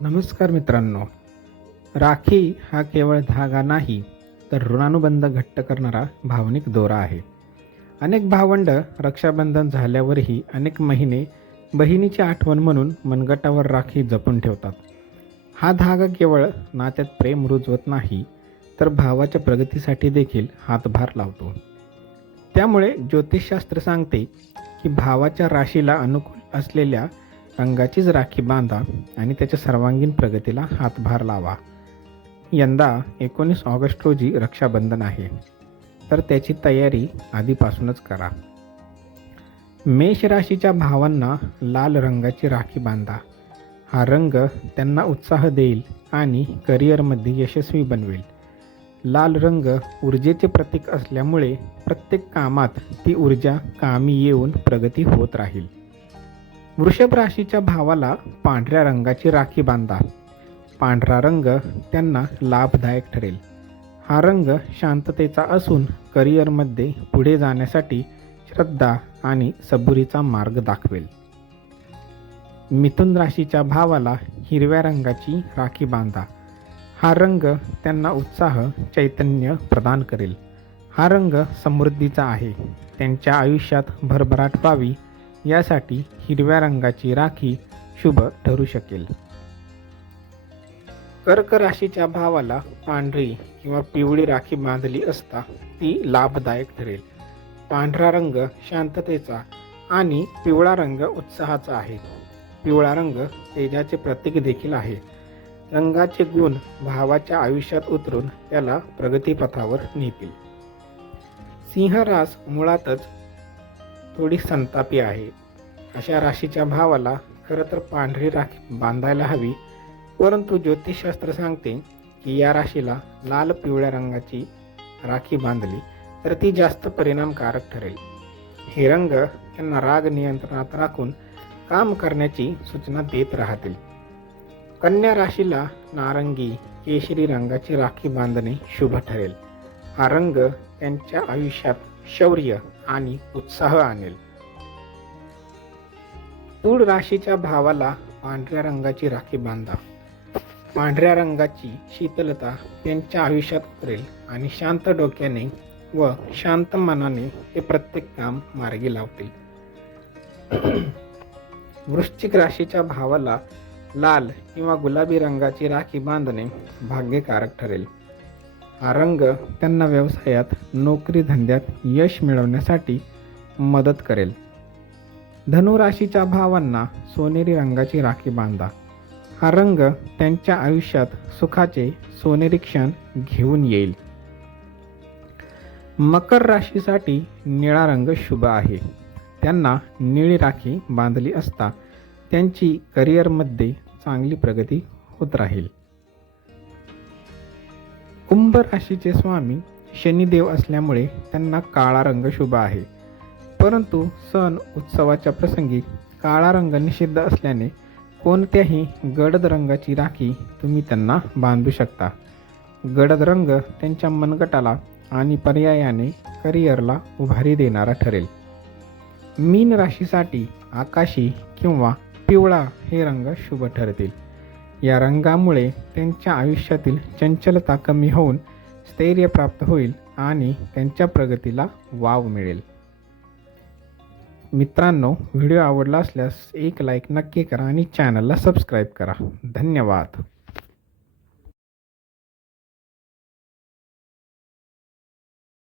नमस्कार मित्रांनो. राखी हा केवळ धागा नाही तर ऋणानुबंध घट्ट करणारा भावनिक दोरा आहे. अनेक भावंड रक्षाबंधन झाल्यावरही अनेक महिने बहिणीची आठवण म्हणून मनगटावर राखी जपून ठेवतात. हा धागा केवळ नात्यात प्रेम रुजवत नाही तर भावाच्या प्रगतीसाठी देखील हातभार लावतो. त्यामुळे ज्योतिषशास्त्र सांगते की भावाच्या राशीला अनुकूल असलेल्या रंगाचीच राखी बांधा आणि त्याच्या सर्वांगीण प्रगतीला हातभार लावा. यंदा एकोणीस ऑगस्ट रोजी रक्षाबंधन आहे. तर त्याची तयारी आधीपासूनच करा. मेष राशीच्या भावांना लाल रंगाची राखी बांधा. हा रंग त्यांना उत्साह देईल आणि करिअरमध्ये यशस्वी बनवेल. लाल रंग ऊर्जेचे प्रतीक असल्यामुळे प्रत्येक कामात ती ऊर्जा कामी येऊन प्रगती होत राहील. वृषभ राशीच्या भावाला पांढऱ्या रंगाची राखी बांधा. पांढरा रंग त्यांना लाभदायक ठरेल. हा रंग शांततेचा असून करिअरमध्ये पुढे जाण्यासाठी श्रद्धा आणि सबुरीचा मार्ग दाखवेल. मिथुन राशीच्या भावाला हिरव्या रंगाची राखी बांधा. हा रंग त्यांना उत्साह चैतन्य प्रदान करेल. हा रंग समृद्धीचा आहे. त्यांच्या आयुष्यात भरभराट व्हावी यासाठी हिरव्या रंगाची राखी शुभ ठरू शकेल. कर्क राशीच्या भावाला पांढरी किंवा पिवळी राखी बांधली असता ती लाभदायक ठरेल. पांढरा रंग शांततेचा आणि पिवळा रंग उत्साहाचा आहे. पिवळा रंग तेजाचे प्रतीक देखील आहे. रंगाचे गुण भावाच्या आयुष्यात उतरून त्याला प्रगतीपथावर नेतील. सिंह रास मुळातच थोडी संतापी आहे. अशा राशीच्या भावाला खरं तर पांढरी राखी बांधायला हवी. परंतु ज्योतिषशास्त्र सांगते की या राशीला लाल पिवळ्या रंगाची राखी बांधली तर ती जास्त परिणामकारक ठरेल. हे रंग त्यांना राग नियंत्रणात राखून काम करण्याची सूचना देत राहतील. कन्या राशीला नारंगी केशरी रंगाची राखी बांधणे शुभ ठरेल. हा रंग त्यांच्या आयुष्यात शौर्य आणि उत्साह आणेल. तूळ राशीच्या भावाला पांढऱ्या रंगाची राखी बांधा. पांढऱ्या रंगाची शीतलता त्यांच्या आयुष्यात उतरेल आणि शांत डोक्याने व शांत मनाने ते प्रत्येक काम मार्गी लावतील. वृश्चिक राशीच्या भावाला लाल किंवा गुलाबी रंगाची राखी बांधणे भाग्यकारक ठरेल. रंग त्यांना व्यवसायात नोकरी धंद्यात यश मिळवण्यासाठी मदत करेल. धनुराशीच्या भावांना सोनेरी रंगाची राखी बांधा. हा रंग त्यांच्या आयुष्यात सुखाचे सोनेरी क्षण घेऊन येईल. मकर राशीसाठी निळा रंग शुभ आहे. त्यांना निळी राखी बांधली असता त्यांची करिअरमध्ये चांगली प्रगती होत राहील. राशीचे स्वामी शनिदेव असल्यामुळे त्यांना काळा रंग शुभ आहे. परंतु सण उत्सवाच्या प्रसंगी काळा रंग निषिद्ध असल्याने कोणत्याही गडद रंगाची राखी तुम्ही त्यांना बांधू शकता. गडद रंग त्यांच्या मनगटाला आणि पर्यायाने करिअरला उभारी देणारा ठरेल. मीन राशीसाठी आकाशी किंवा पिवळा हे रंग शुभ ठरतील. या रंगामुळे त्यांच्या आयुष्यातील चंचलता कमी होऊन स्थैर्य प्राप्त होईल आणि त्यांच्या प्रगतीला वाव मिळेल. मित्रांनो व्हिडिओ आवडला असल्यास एक लाईक नक्की करा आणि चॅनलला सबस्क्राईब करा. धन्यवाद.